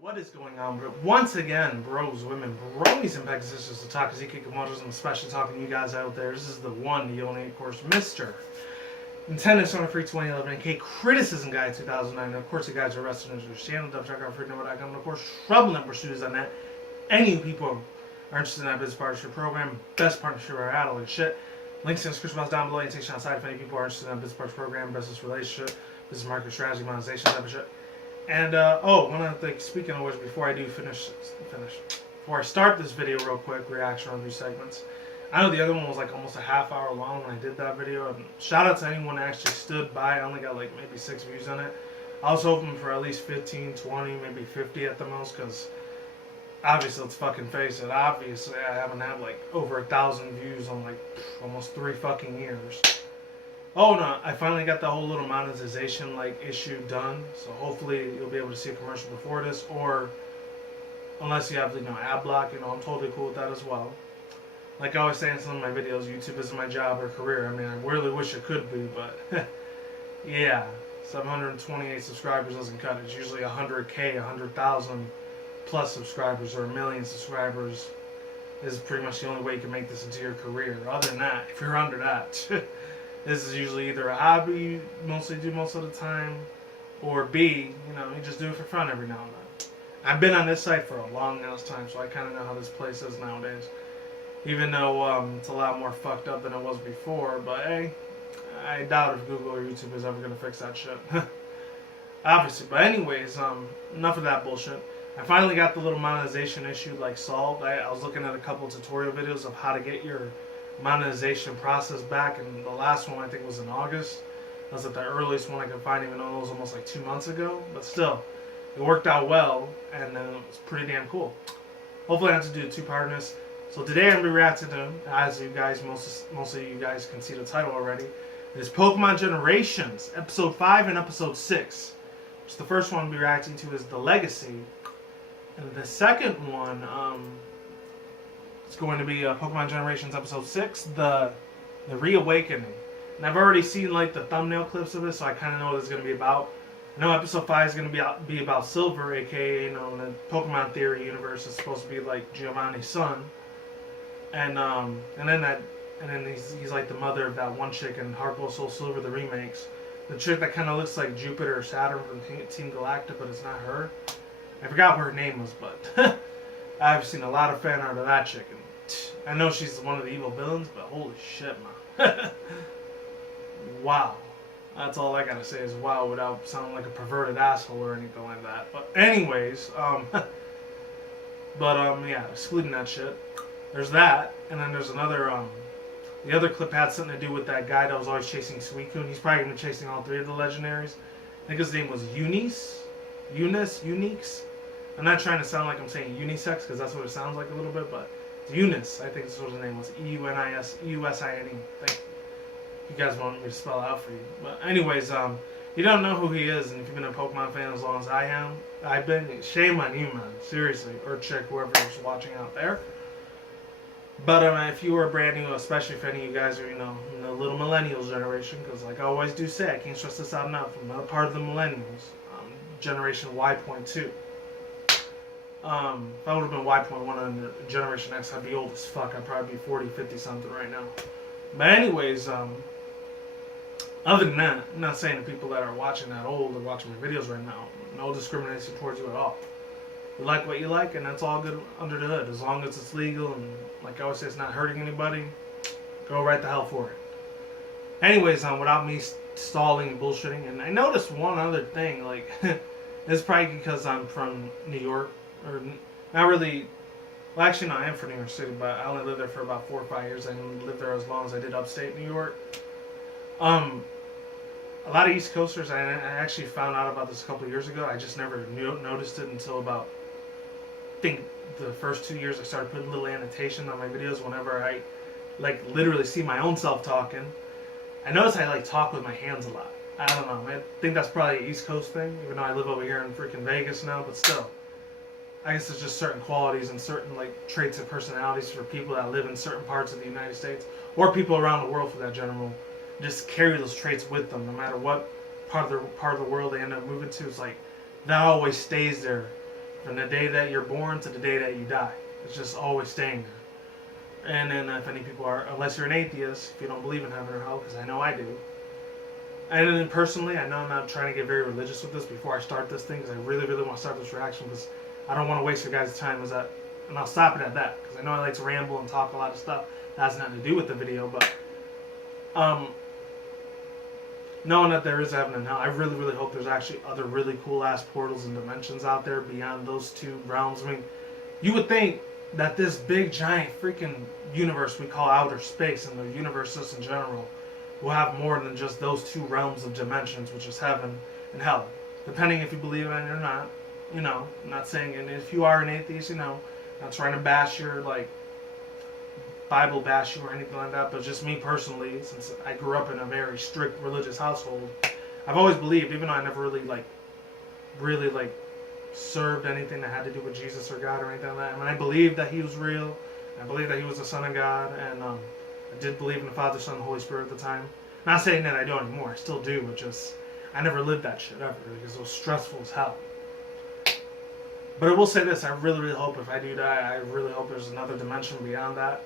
What is going on, bro? Once again, bros, women, bronies, and Pegasus sisters to talk as Kikimoto's. I'm especially talking to you guys out there. This is the one, the only, of course, Mr. Nintendo Sony Free 2011 and K Criticism Guide 2009. And of course, you guys are resting into your channel. Check out freaking.com. And of course, Trouble Number Studios on that. Any people are interested in that business partnership program, best partnership I had, all that shit. Links in the description box down below. Annotation outside if any people are interested in that business partnership program, business relationship, business market strategy, monetization, type of shit. And, one other thing, speaking of which, before I do before I start this video real quick, reaction review segments. I know the other one was like almost a half hour long when I did that video. And shout out to anyone that actually stood by. I only got like maybe 6 views on it. I was hoping for at least 15, 20, maybe 50 at the most, because obviously, let's fucking face it, obviously I haven't had like over 1,000 views on like almost 3 fucking years. Oh no, I finally got the whole little monetization like issue done, so hopefully you'll be able to see a commercial before this, or unless you have, ad block, I'm totally cool with that as well. Like I always say in some of my videos, YouTube isn't my job or career. I mean, I really wish it could be, but yeah, 728 subscribers doesn't cut it. It's usually 100K, 100,000 plus subscribers, or 1 million subscribers is pretty much the only way you can make this into your career. Other than that, if you're under that, this is usually either a hobby you mostly do most of the time, or B, you just do it for fun every now and then. I've been on this site for a long ass time, so I kind of know how this place is nowadays. Even though it's a lot more fucked up than it was before, but hey, I doubt if Google or YouTube is ever going to fix that shit. Obviously, but anyways, enough of that bullshit. I finally got the little monetization issue solved. I was looking at a couple tutorial videos of how to get your monetization process back, and the last one I think was in August. That was at the earliest one I could find, even though it was almost like 2 months ago. But still, it worked out well, and it was pretty damn cool. Hopefully I have to do a two-part in this. So today I'm going to be reacting to, as you guys, most of you guys can see the title already, is Pokemon Generations, Episode 5 and Episode 6. Which the first one I'll be reacting to is The Legacy. And the second one, it's going to be Pokemon Generations Episode 6, the Reawakening. And I've already seen the thumbnail clips of it, so I kind of know what it's going to be about. I know Episode 5 is going to be about Silver, aka, in the Pokemon Theory universe, it's supposed to be like Giovanni's son. And then he's like the mother of that one chick in Heart Gold Soul Silver, the remakes. The chick that kind of looks like Jupiter or Saturn from Team Galactic, but it's not her. I forgot what her name was, but I've seen a lot of fan art of that chick. And I know she's one of the evil villains, but holy shit, man. Wow. That's all I gotta say is wow, without sounding like a perverted asshole or anything like that. But anyways, yeah, excluding that shit. There's that, and then there's another, the other clip had something to do with that guy that was always chasing Suicune. He's probably going to be chasing all 3 of the legendaries. I think his name was Uniques. I'm not trying to sound like I'm saying unisex, because that's what it sounds like a little bit, but it's Eunice, I think that's what his name was. E-U-N-I-S-E-U-S-I-N-E. You guys want me to spell it out for you. But anyways, you don't know who he is, and if you've been a Pokemon fan as long as I've been, shame on you, man. Seriously. Or chick, whoever is watching out there. But if you are brand new, especially if any of you guys are, in the little millennials generation, because like I always do say, I can't stress this out enough, I'm not part of the millennials, generation Y.2. If I would have been Y.1 on Generation X, I'd be old as fuck. I'd probably be 40, 50 something right now. But anyways, other than that, I'm not saying to people that are watching that old or watching my videos right now, no discrimination towards you at all. You like what you like, and that's all good under the hood. As long as it's legal and, like I always say, it's not hurting anybody, go right the hell for it. Anyways, without me stalling and bullshitting, and I noticed one other thing, it's probably because I'm from New York, or not really, well actually no, I am from New York City, but I only lived there for about 4 or 5 years. I didn't live there as long as I did upstate New York. A lot of East Coasters, I actually found out about this a couple of years ago. I just never noticed it until about, I think the first 2 years I started putting little annotations on my videos whenever I literally see my own self talking. I notice I talk with my hands a lot. I don't know, I think that's probably an East Coast thing, even though I live over here in freaking Vegas now, but still. I guess it's just certain qualities and certain traits of personalities for people that live in certain parts of the United States, or people around the world for that general, just carry those traits with them no matter what part of the world they end up moving to. It's that always stays there From the day that you're born to the day that you die. It's just always staying there. And then if any people are, unless you're an atheist, if you don't believe in heaven or hell, because I know I do. And then personally, I know I'm not trying to get very religious with this before I start this thing, because I really, really want to start this reaction, because I don't want to waste your guys' time. And I'll stop it at that, because I know I like to ramble and talk a lot of stuff that has nothing to do with the video, but knowing that there is heaven and hell, I really, really hope there's actually other really cool-ass portals and dimensions out there beyond those two realms. I mean, you would think that this big, giant, freaking universe we call outer space, and the universe just in general, will have more than just those two realms of dimensions, which is heaven and hell. Depending if you believe in it or not. You know, I'm not saying, and if you are an atheist, you know, not trying to bash your, like, Bible bash you or anything like that, but just me personally, since I grew up in a very strict religious household, I've always believed, even though I never really served anything that had to do with Jesus or God or anything like that. I mean, I believed that He was real. I believed that He was the Son of God, and I did believe in the Father, Son, and Holy Spirit at the time. Not saying that I don't anymore. I still do, but just I never lived that shit ever because it was stressful as hell. But I will say this: I really, really hope if I do die, I really hope there's another dimension beyond that.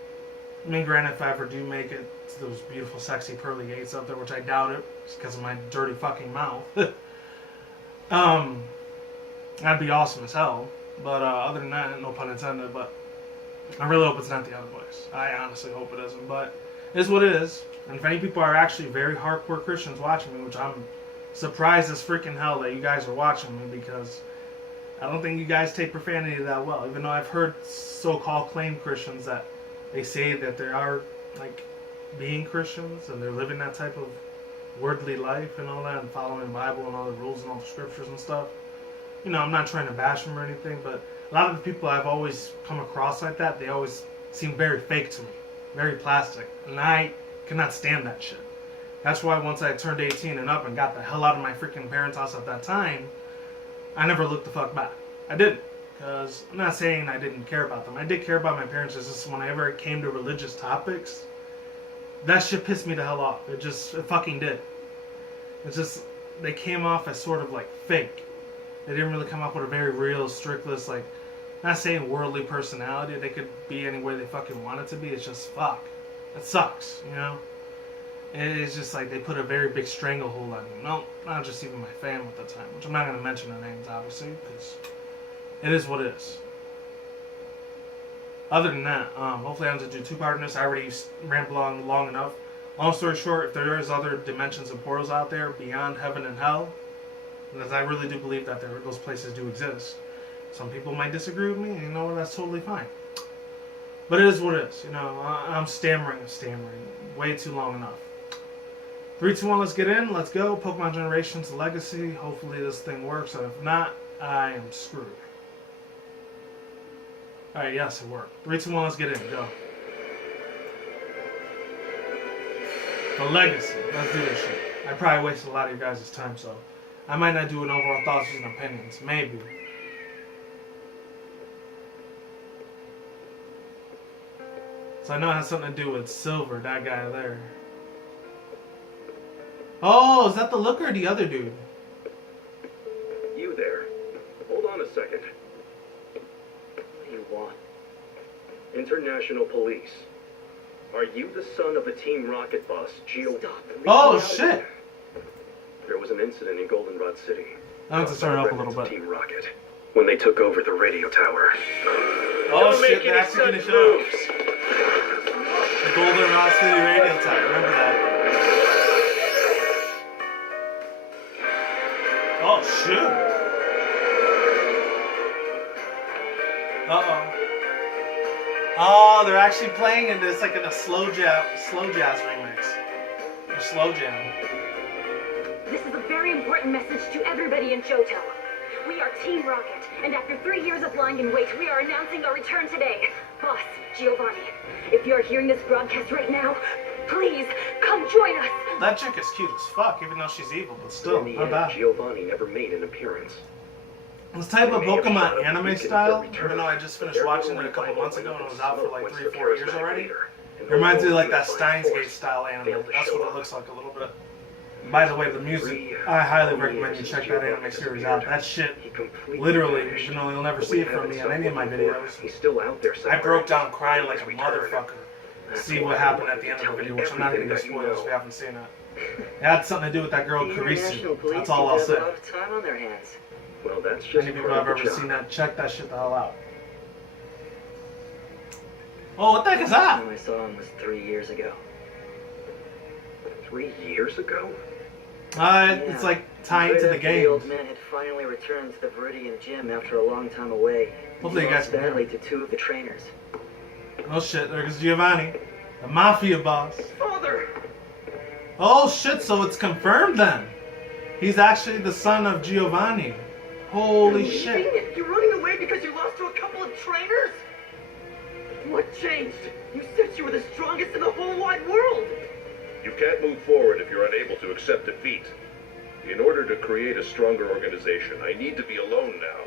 I mean, granted, if I ever do make it to those beautiful, sexy, pearly gates up there, which I doubt it, just because of my dirty fucking mouth, that'd be awesome as hell. But other than that, no pun intended, but I really hope it's not the other place. I honestly hope it isn't, but it is what it is. And if any people are actually very hardcore Christians watching me, which I'm surprised as freaking hell that you guys are watching me, because I don't think you guys take profanity that well, even though I've heard so-called claimed Christians that they say that they are, like, being Christians, and they're living that type of worldly life and all that, and following the Bible and all the rules and all the scriptures and stuff. You know, I'm not trying to bash them or anything, but a lot of the people I've always come across like that, they always seem very fake to me, very plastic, and I cannot stand that shit. That's why once I turned 18 and up and got the hell out of my freaking parents' house at that time, I never looked the fuck back. I didn't. Because I'm not saying I didn't care about them. I did care about my parents. It's just whenever it came to religious topics, that shit pissed me the hell off. It fucking did. It's just, they came off as sort of like fake. They didn't really come up with a very real, strictless, like, not saying worldly personality. They could be any way they fucking wanted to be. It's just, fuck. It sucks, you know? And it's just like they put a very big stranglehold on me. No, not just even my family at the time, which I'm not going to mention their names, obviously, because it is what it is. Other than that, hopefully I'm going to do two-part in this. I already rambled on long enough. Long story short, if there is other dimensions and portals out there beyond heaven and hell, because I really do believe that those places do exist. Some people might disagree with me, and you know what, that's totally fine. But it is what it is. You know, I'm stammering way too long enough. 3, 2, 1, let's get in. Let's go. Pokemon Generations Legacy. Hopefully this thing works, and if not, I am screwed. Alright, yes, it worked. 3, 2, 1, let's get in. Go. The Legacy. Let's do this shit. I probably wasted a lot of your guys' time, so I might not do an overall thoughts and opinions. Maybe. So I know it has something to do with Silver, that guy there. Oh, is that the looker or the other dude? You there. Hold on a second. What do you want? International Police. Are you the son of the Team Rocket boss, Geo? Stop. Oh, shit. There was an incident in Goldenrod City. I have to start it up a little bit. Team Rocket. When they took over the radio tower. Oh, shit, they're actually going to show. The Goldenrod City radio tower, remember that. Oh, shoot. Uh-oh. Oh, they're actually playing in this like in a slow jazz remix. Or slow jam. This is a very important message to everybody in Show Tower. We are Team Rocket, and after 3 years of lying in wait, we are announcing our return today. Boss, Giovanni, if you're hearing this broadcast right now, please come join us. That chick is cute as fuck, even though she's evil, but still, in the not end, bad. Giovanni never made an appearance. This type of Pokemon anime style, even though I just finished watching it a couple months ago and it was out for like 3 or 4 years already, it reminds me of like that Steins Gate style anime. That's what it looks like a little bit. By the way, the music, I highly recommend you check that anime series out. That shit, literally, even though you'll never see it from me on any of my videos, He's still out there I broke down crying like a motherfucker. See what happened at the end of the video, which I'm not going to get spoilers if you haven't seen it. It had something to do with that girl Karisu. That's all I'll say. Time on their hands. Well, that's just Any people have ever seen that, check that shit the hell out. Oh, what the heck is that? The time I saw him was 3 years ago. 3 years ago? It's like tying to the The old game. man had finally returned to the Viridian gym after a long time away. Hopefully He you guys lost can hear badly me. to 2 of the trainers. Oh shit, there goes Giovanni, the mafia boss. Father! Oh shit, so it's confirmed then. He's actually the son of Giovanni. Holy shit. You're running away because you lost to a couple of trainers? What changed? You said you were the strongest in the whole wide world. You can't move forward if you're unable to accept defeat. In order to create a stronger organization, I need to be alone now.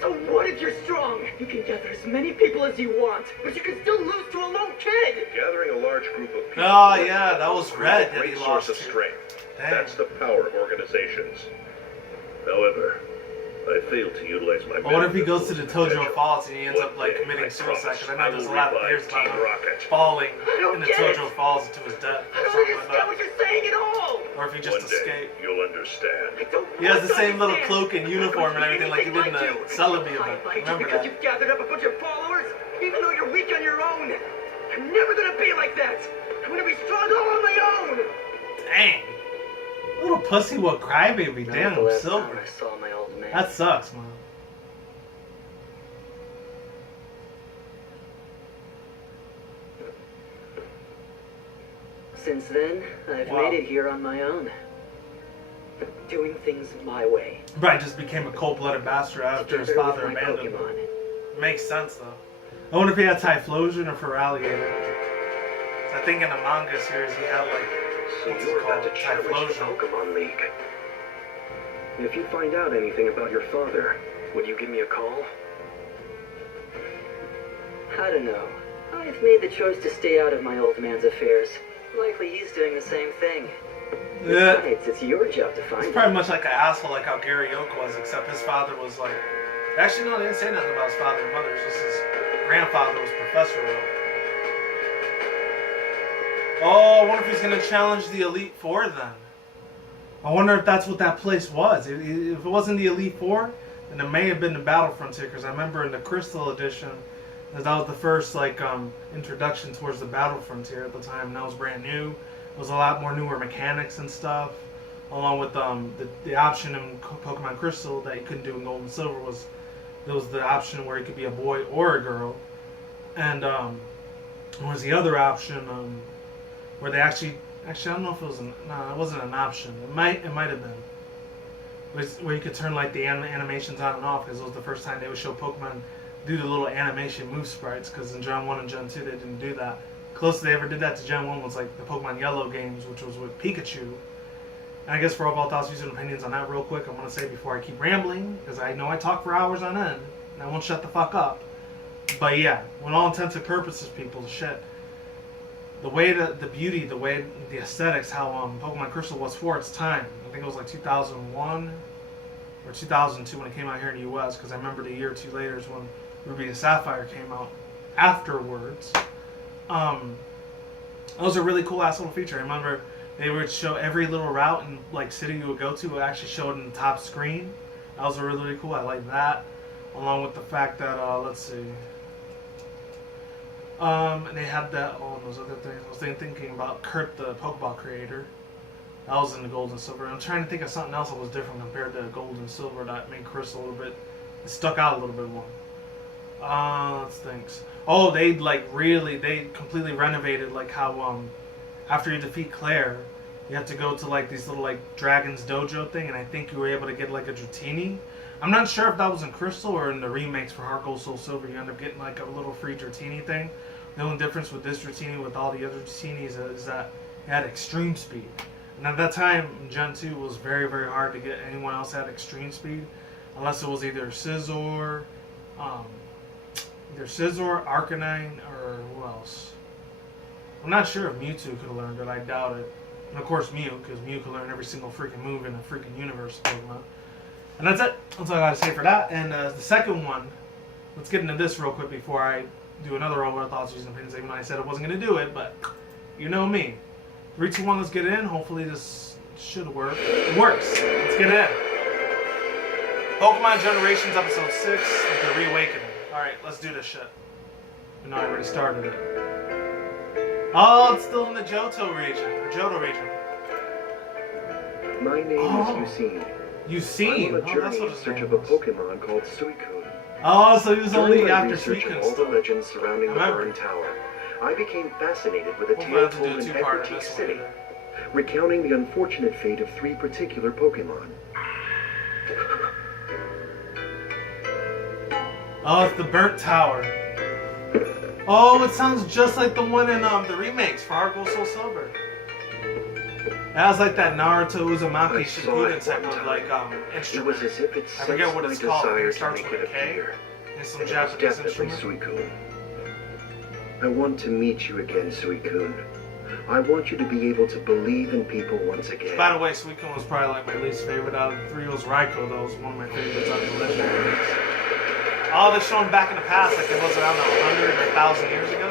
So what if you're strong? You can gather as many people as you want, but you can still lose to a lone kid. Gathering a large group of people... Oh yeah, that was is Red a that he great lost source of to. strength. Dang. That's the power of organizations. However, I failed to utilize my... But what if he goes to the potential. Tojo Falls and he ends up One like day, committing I suicide? Because I know promise there's a I lot of will theories about revive him Team Rocket. falling don't in the get it. Tojo Falls into his death or I don't something like understand what that. you're saying at all. Or if he One just day, escaped. you'll understand. I don't He has want the to same little understand. cloak and uniform and everything like he did in the Anything Celebi like event. you. I Remember because that? you've gathered up a bunch of followers, even though you're weak on your own. I'm never gonna be like that. I'm gonna be strong all on my own. Dang. Little pussy will crybaby. Damn, The last Silver. time I saw my old man. That sucks, man. Since then, I've Wow. made it here on my own. Doing things my way. Brian just became a cold-blooded bastard after his Together with father my abandoned him. Pokemon. Makes sense, though. I wonder if he had Typhlosion or Feraligatr. I think in the manga series he had, like, So what's you're it about called? to challenge the Typhlosion. Pokemon League. If you find out anything about your father, would you give me a call? I don't know. I've made the choice to stay out of my old man's affairs. Likely he's doing the same thing. Yeah. Besides, it's your job to find He's him. pretty much like an asshole, like how Gary Oak was, except his father was like... Actually, no, they didn't say nothing about his father and mother. It's just his grandfather was Professor Oak. Oh, I wonder if he's going to challenge the Elite Four then. I wonder if that's what that place was. If it wasn't the Elite Four, then it may have been the Battle Frontier, because I remember in the Crystal Edition, that was the first like introduction towards the Battle Frontier at the time, and that was brand new. It was a lot more newer mechanics and stuff, along with the option in Pokemon Crystal that you couldn't do in Gold and Silver was there was the option where you could be a boy or a girl, and was the other option where they actually I don't know if it was no, it wasn't an option. It might have been where you could turn like the animations on and off, because it was the first time they would show Pokemon do the little animation move sprites, because in Gen 1 and Gen 2 they didn't do that. Closest they ever did that to Gen 1 was like the Pokemon Yellow games, which was with Pikachu. And I guess for all thoughts, views, and opinions on that real quick, I'm going to say before I keep rambling, because I know I talk for hours on end, and I won't shut the fuck up. But yeah, when all intents and purposes, people, shit. The way that the beauty, the way the aesthetics, how Pokemon Crystal was for its time. I think it was like 2001 or 2002 when it came out here in the US, because I remember the year or two later is when Ruby and Sapphire came out afterwards. That was a really cool ass little feature. I remember they would show every little route and like city you would go to would actually show it in the top screen. That was really, really cool. I like that, along with the fact that let's see, and they had that all those other things. I was thinking about Kurt, the Pokeball creator. That was in the Gold and Silver. I'm trying to think of something else that was different compared to Gold and Silver that made Crystal a little bit. It stuck out a little bit more. Let's think. Oh, they completely renovated like how after you defeat Claire, you have to go to like these little like Dragon's Dojo thing, and I think you were able to get like a Dratini. I'm not sure if that was in Crystal or in the remakes for Heart Gold Soul Silver. You end up getting like a little free Dratini thing. The only difference with this Dratini with all the other Dratinis is that it had extreme speed. And at that time, Gen 2 was very, very hard to get anyone else that had extreme speed, unless it was either Scizor, Arcanine, or who else? I'm not sure if Mewtwo could have learned it. I doubt it. And of course Mew, because Mew can learn every single freaking move in the freaking universe of Pokemon. And that's it. That's all I gotta say for that. And the second one, let's get into this real quick before I do another overall thoughts, views, and opinions. Even though I said I wasn't gonna do it, but you know me. 3, 2, 1, let's get in. Hopefully this should work. It works. Let's get in. Pokemon Generations Episode 6, The Reawakening. Alright, let's do this shit. I know I already started it. Oh, it's still in the Johto region. Or Johto region. My name is Yusin. Yusin? I'm on a journey in search of a Pokemon called Suicune. Oh, so he was During only my after research Suicune of all the stuff. legends surrounding the Burn Tower, I became fascinated with a tale told in Equity City, recounting the unfortunate fate of 3 particular Pokemon. Oh, it's the Burnt Tower. Oh, it sounds just like the one in the remakes for Heart Gold Soul Silver. It has like that Naruto Uzumaki Shippuden type of like instrument. It was as if it I forget what it's called. desire It to starts make with it a K. appear. It's some And it was Japanese definitely instrument. Suicune. I want to meet you again, Suicune. I want you to be able to believe in people once again. By the way, Suicune was probably like my least favorite out of the 3. It was Raikou, though. It was one of my favorites out of the legendary. Oh, they're showing back in the past like it was around 100 or 1,000 years ago.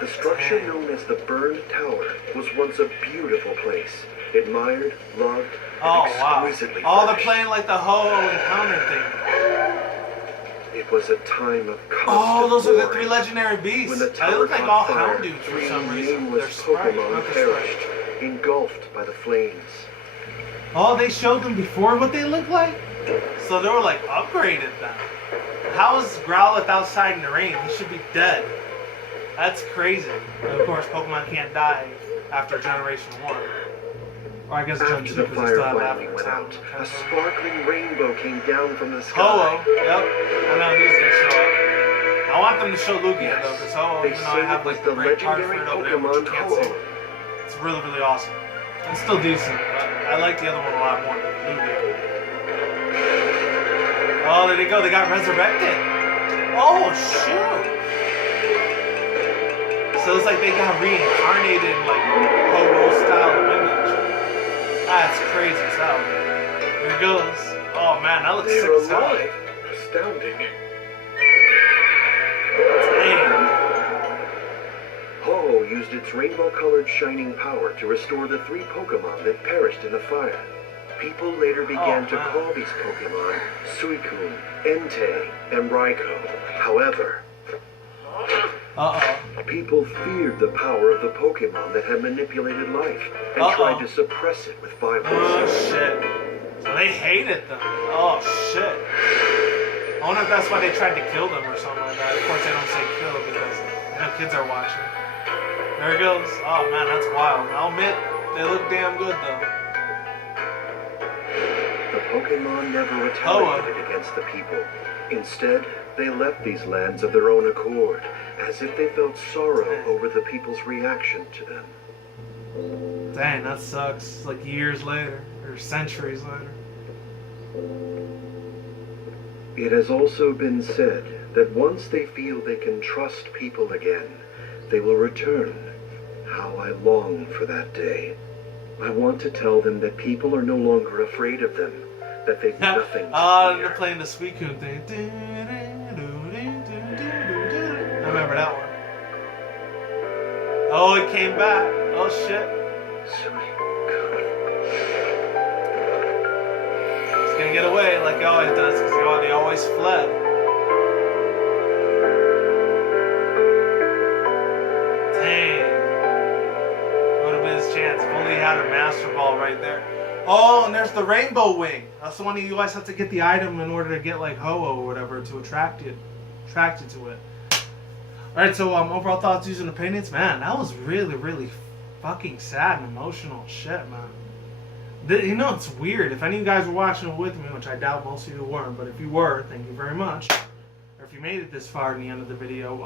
The structure known as the Burned Tower was once a beautiful place, admired, loved, Oh, and wow. exquisitely Oh, they're furnished. playing like the Ho-Oh encounter thing. It was a time of constant Oh, those are the warring. 3 legendary beasts. When the They tower look like caught all fire, Houndoom for 3 some reason. They're nameless sprite, Pokemon not the sprite. perished, engulfed by the flames. Oh, they showed them before what they looked like? So they were like upgraded then. How is Growlithe outside in the rain? He should be dead. That's crazy. And of course, Pokemon can't die after Generation 1. Or I guess Gen 2 After the because they fire still have finally after went time. out, a sparkling rainbow came down from the sky. Ho-Oh, yep. I know he's gonna show up. I want them to show Lugia though, because Ho-Oh, They even though I say have it was like the the great card for legendary it over there, which you Pokemon can't see. Ho-Oh. It's really, really awesome. It's still decent, but I like the other one a lot more than Lugia. Oh, there they go. They got resurrected. Oh, shoot. So it's like they got reincarnated in like Ho-Oh style of image. That's crazy as hell. Here it goes. Oh man, that looks sick They're as hell. alive. Astounding. Dang. Ho-Oh used its rainbow-colored shining power to restore the 3 Pokemon that perished in the fire. People later began to man. call these Pokemon Suicune, Entei, and Raikou. However, Uh-oh. people feared the power of the Pokemon that had manipulated life and tried to suppress it with violence. Oh shit. So they hated them. Oh shit. I wonder if that's why they tried to kill them or something like that. Of course they don't say kill because you know kids are watching. There it goes. Oh man, that's wild. I'll admit, they look damn good though. The Pokemon never retaliated against the people. Instead, they left these lands of their own accord, as if they felt sorrow over the people's reaction to them. Dang, that sucks. Like years later, or centuries later. It has also been said that once they feel they can trust people again, they will return. How I long for that day. I want to tell them that people are no longer afraid of them, that they've nothing to Oh, they're fear. playing the Suicune thing. I remember that one. Oh, it came back. Oh shit. It's gonna get away like it always does, because they always fled. Dang. Would have been his chance. If only he had a Master Ball right there. Oh, and there's the Rainbow Wing. That's the one you always have to get the item in order to get like Ho-Oh or whatever to attract you to it. Alright, so overall thoughts, views, and opinions. Man, that was really, really fucking sad and emotional shit, man. You know, it's weird. If any of you guys were watching it with me, which I doubt most of you weren't, but if you were, thank you very much. Or if you made it this far in the end of the video,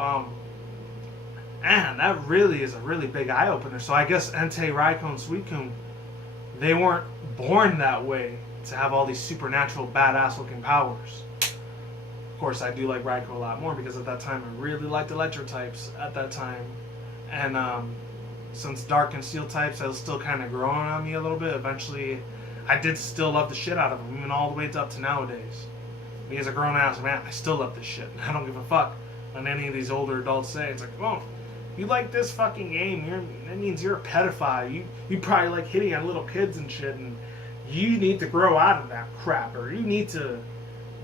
man, that really is a really big eye-opener. So I guess Entei, Raikou, and Suicune, they weren't born that way to have all these supernatural, badass-looking powers. Of course, I do like Raikou a lot more because at that time I really liked electro types at that time. And since Dark and Steel types, I was still kind of growing on me a little bit. Eventually, I did still love the shit out of them, even all the way up to nowadays. Me as a grown-ass man, I still love this shit. I don't give a fuck when any of these older adults say. It's like, oh, you like this fucking game, that means you're a pedophile. You probably like hitting on little kids and shit, and you need to grow out of that crap, or you need to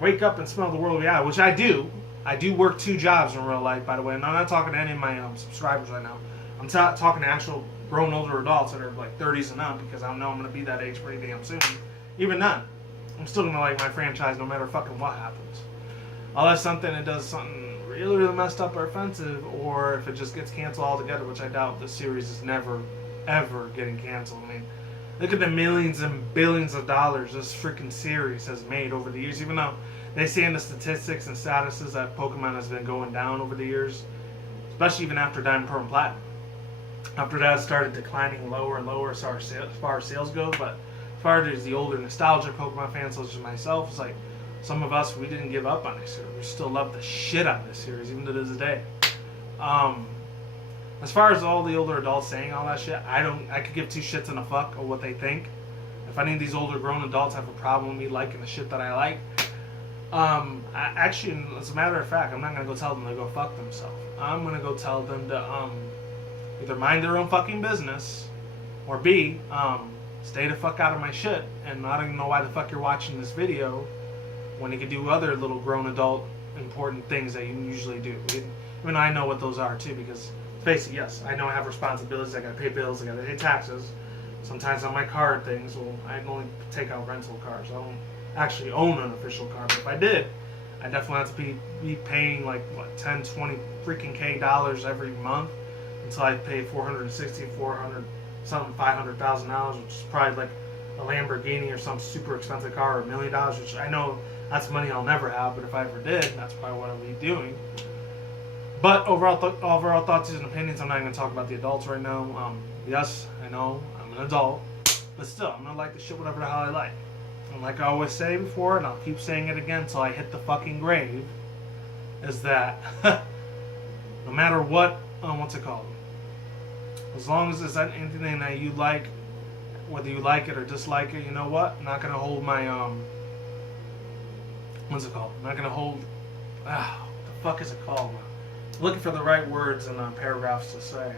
wake up and smell the world reality, which I do. I do work 2 jobs in real life, by the way, and I'm not talking to any of my subscribers right now. I'm talking to actual grown older adults that are like 30s and up, because I know I'm going to be that age pretty damn soon. Even then, I'm still going to like my franchise no matter fucking what happens. Unless it does something really, really messed up or offensive, or if it just gets canceled altogether, which I doubt. The series is never, ever getting canceled. I mean, look at the millions and billions of dollars this freaking series has made over the years, even though they say in the statistics and statuses that Pokemon has been going down over the years, especially even after Diamond, Pearl, and Platinum. After that, it started declining lower and lower as far as sales go, but as far as the older nostalgic Pokemon fans such as myself, it's like, some of us, we didn't give up on this series. We still love the shit out of this series, even to this day. As far as all the older adults saying all that shit, I could give 2 shits and a fuck of what they think. If any of these older grown adults have a problem with me liking the shit that I like, actually, as a matter of fact, I'm not going to go tell them to go fuck themselves. I'm going to go tell them to either mind their own fucking business, or B, stay the fuck out of my shit, and I don't even know why the fuck you're watching this video when you can do other little grown adult important things that you usually do. Even I know what those are too, because face it, yes, I know I have responsibilities. I gotta pay bills, I gotta pay taxes. Sometimes on my card things, well, I only take out rental cars. I don't actually own an official car, but if I did, I definitely have to be paying like what, 10, 20 freaking K dollars every month until I pay 460, 400 something, $500,000, which is probably like a Lamborghini or some super expensive car, or $1 million, which I know that's money I'll never have, but if I ever did, that's probably what I'll be doing. But overall thoughts and opinions, I'm not going to talk about the adults right now. Yes, I know, I'm an adult, but still, I'm going to like the shit whatever the hell I like. And like I always say before, and I'll keep saying it again until I hit the fucking grave, is that no matter what, what's it called? As long as it's anything that you like, whether you like it or dislike it, you know what? I'm not going to hold my, what's it called? I'm not going to hold, what the fuck is it called? I'm looking for the right words and paragraphs to say.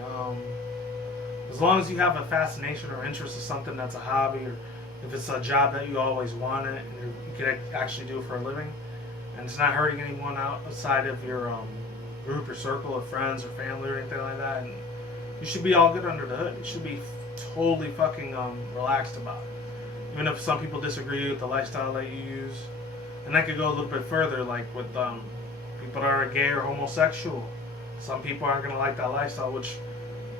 As long as you have a fascination or interest in something that's a hobby, or if it's a job that you always wanted and you can actually do it for a living, and it's not hurting anyone outside of your group or circle of friends or family or anything like that, and you should be all good under the hood. You should be totally fucking relaxed about it. Even if some people disagree with the lifestyle that you use. And that could go a little bit further, like with people that are gay or homosexual. Some people aren't going to like that lifestyle, which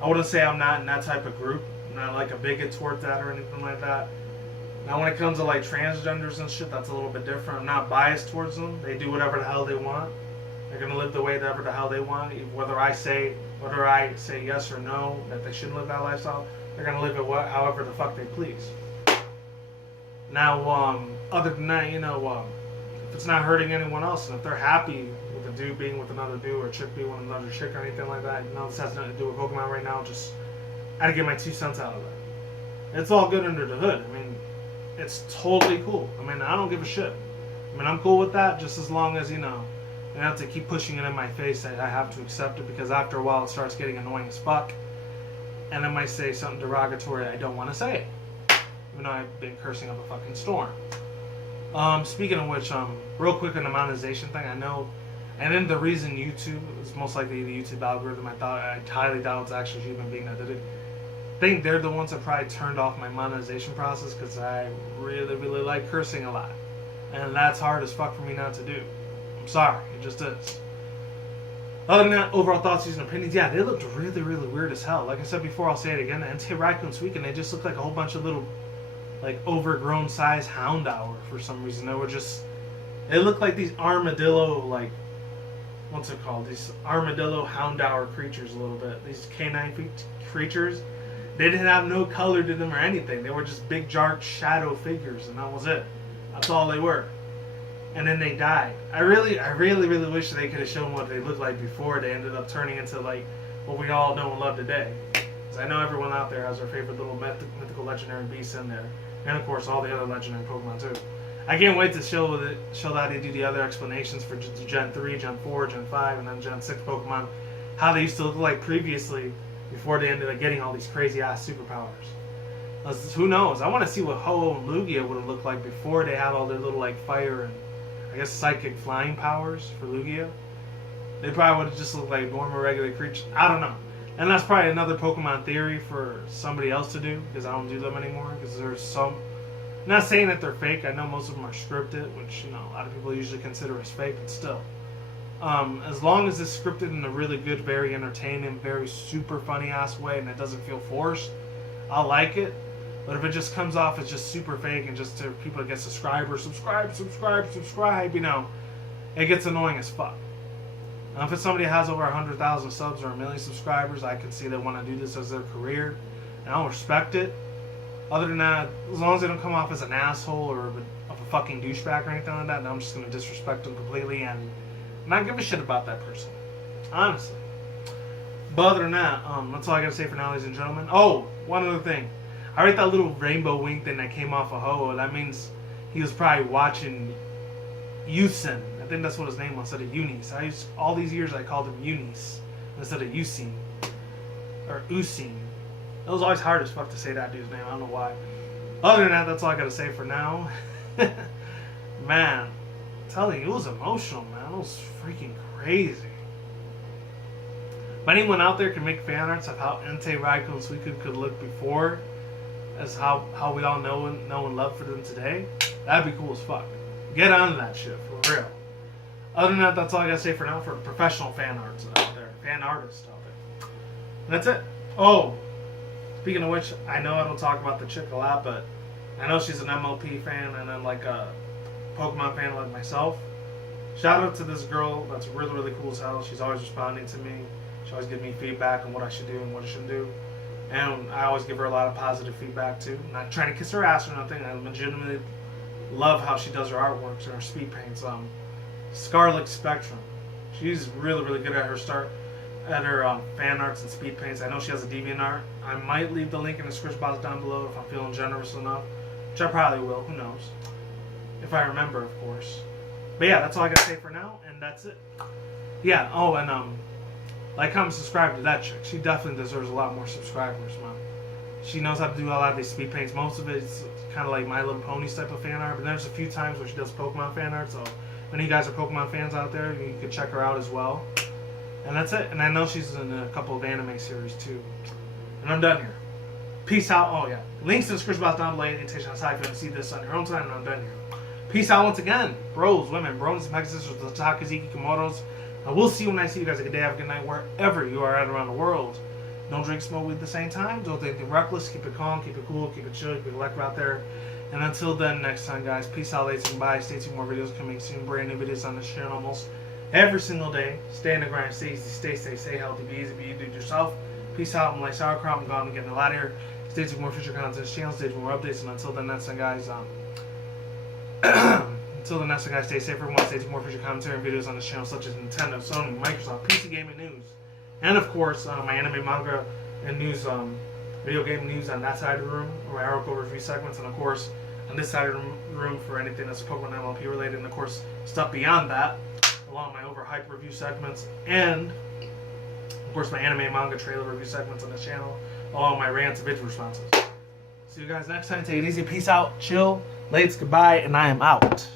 I wouldn't say I'm not in that type of group. I'm not like a bigot towards that or anything like that. Now when it comes to like transgenders and shit, that's a little bit different. I'm not biased towards them. They do whatever the hell they want. They're going to live the way whatever the hell they want. Whether I say yes or no that they shouldn't live that lifestyle, they're going to live it however the fuck they please. Now, other than that, if it's not hurting anyone else, and if they're happy with a dude being with another dude, or a chick being with another chick, or anything like that, this has nothing to do with Pokemon right now, just I had to get my 2 cents out of that. It's all good under the hood. I mean, it's totally cool. I mean, I don't give a shit. I mean, I'm cool with that, just as long as, I have to keep pushing it in my face that I have to accept it, because after a while it starts getting annoying as fuck, and I might say something derogatory I don't want to say, even though I've been cursing up a fucking storm. Speaking of which, real quick on the monetization thing, I know, and then the reason YouTube is most likely the YouTube algorithm. I highly doubt it's actually a human being that did it. I think they're the ones that probably turned off my monetization process, because I really, really like cursing a lot, and that's hard as fuck for me not to do. I'm sorry, it just is. Other than that, overall thoughts, views, and opinions, yeah, they looked really, really weird as hell. Like I said before, I'll say it again, the Anti-Raccoon's Weekend, they just looked like a whole bunch of little, like, overgrown size Houndour for some reason. They looked like these armadillo, like, what's it called? These armadillo Houndour creatures a little bit. These canine creatures. They didn't have no color to them or anything. They were just big, dark shadow figures, and that was it. That's all they were. And then they died. I really, really wish they could have shown what they looked like before they ended up turning into, like, what we all know and love today. Because I know everyone out there has their favorite little mythical legendary beasts in there. And of course all the other legendary Pokemon too. I can't wait to show that they do the other explanations for Gen 3, Gen 4, Gen 5, and then Gen 6 Pokemon. How they used to look like previously before they ended up getting all these crazy ass superpowers. Who knows? I want to see what Ho-Oh and Lugia would have looked like before they had all their little like fire and I guess psychic flying powers for Lugia. They probably would have just looked like normal regular creatures. I don't know. And that's probably another Pokemon theory for somebody else to do because I don't do them anymore. Because there's some. I'm not saying that they're fake. I know most of them are scripted, which a lot of people usually consider as fake, but still. As long as it's scripted in a really good, very entertaining, very super funny ass way, and it doesn't feel forced, I'll like it. But if it just comes off as just super fake and just to people to get subscribers, subscribe, it gets annoying as fuck. If it's somebody that has over 100,000 subs or 1 million subscribers, I can see they want to do this as their career, and I'll respect it. Other than that, as long as they don't come off as an asshole or of a fucking douchebag or anything like that, then I'm just going to disrespect them completely and not give a shit about that person. Honestly. But other than that, that's all I got to say for now, ladies and gentlemen. Oh, one other thing. I read that little rainbow wing thing that came off of Ho-Oh. That means he was probably watching Yusin. I think that's what his name was, instead of Eunice. All these years I called him Eunice instead of Yusin. Or Usin. It was always hard as fuck to say that dude's name. I don't know why. Other than that, that's all I gotta say for now. Man, I'm telling you, it was emotional, man. It was freaking crazy. If anyone out there can make fan arts of how Entei, Raikou, and Suicune could look before, as how we all know and love for them today, that'd be cool as fuck. Get on that shit, for real. Other than that, that's all I gotta say for now for professional fan arts out there. Fan artists out there. That's it. Oh, speaking of which, I know I don't talk about the chick a lot, but I know she's an MLP fan and then like a Pokemon fan like myself. Shout out to this girl that's really, really cool as hell. She's always responding to me. She always gives me feedback on what I should do and what I shouldn't do. And I always give her a lot of positive feedback too. Not trying to kiss her ass or nothing. I legitimately love how she does her artworks and her speed paints. Scarlet Spectrum. She's really, really good at her fan arts and speed paints. I know she has a DeviantArt. I might leave the link in the description box down below if I'm feeling generous enough, which I probably will. Who knows? If I remember, of course. But yeah, that's all I gotta say for now, and that's it. Yeah. Oh, and like, comment, subscribe to that chick. She definitely deserves a lot more subscribers, man. She knows how to do a lot of these speed paints. Most of it's kind of like My Little Ponies type of fan art, but there's a few times where she does Pokemon fan art. So if any of you guys are Pokemon fans out there, you can check her out as well. And that's it. And I know she's in a couple of anime series too. And I'm done here. Peace out. Oh yeah, links in the description box down below. Invitation on site if you want to see this on your own time. And I'm done here. Peace out once again, bros, women, bros, and Pegasus, the Takaziki Komodos. I will see you when I see you guys. Have a good day, have a good night, wherever you are at around the world. Don't drink, smoke weed at the same time. Don't do anything reckless. Keep it calm, keep it cool, keep it chill, keep it electric out there. And until then, next time, guys, peace out, ladies and bye. Stay tuned, more videos coming soon. Brand new videos on this channel almost every single day. Stay in the grind, stay easy, stay safe, stay healthy, be easy, be you, do it yourself. Peace out. I'm like sauerkraut. I'm gone. I'm getting a lot of here. Stay tuned, more future content on this channel. Stay tuned, more updates. And until then, next time, guys, until the next time, guys, stay safe, everyone. Stay tuned, more future commentary and videos on this channel, such as Nintendo, Sony, Microsoft, PC gaming news, and of course, my anime, manga, and news, video game news on that side of the room, or my article review segments, and of course, on this side of the room for anything that's Pokemon MLP related, and of course, stuff beyond that, along with my overhyped review segments, and of course, my anime, manga, trailer review segments on this channel, along with my rants and video responses. See you guys next time. Take it easy. Peace out. Chill. Lates. Goodbye. And I am out.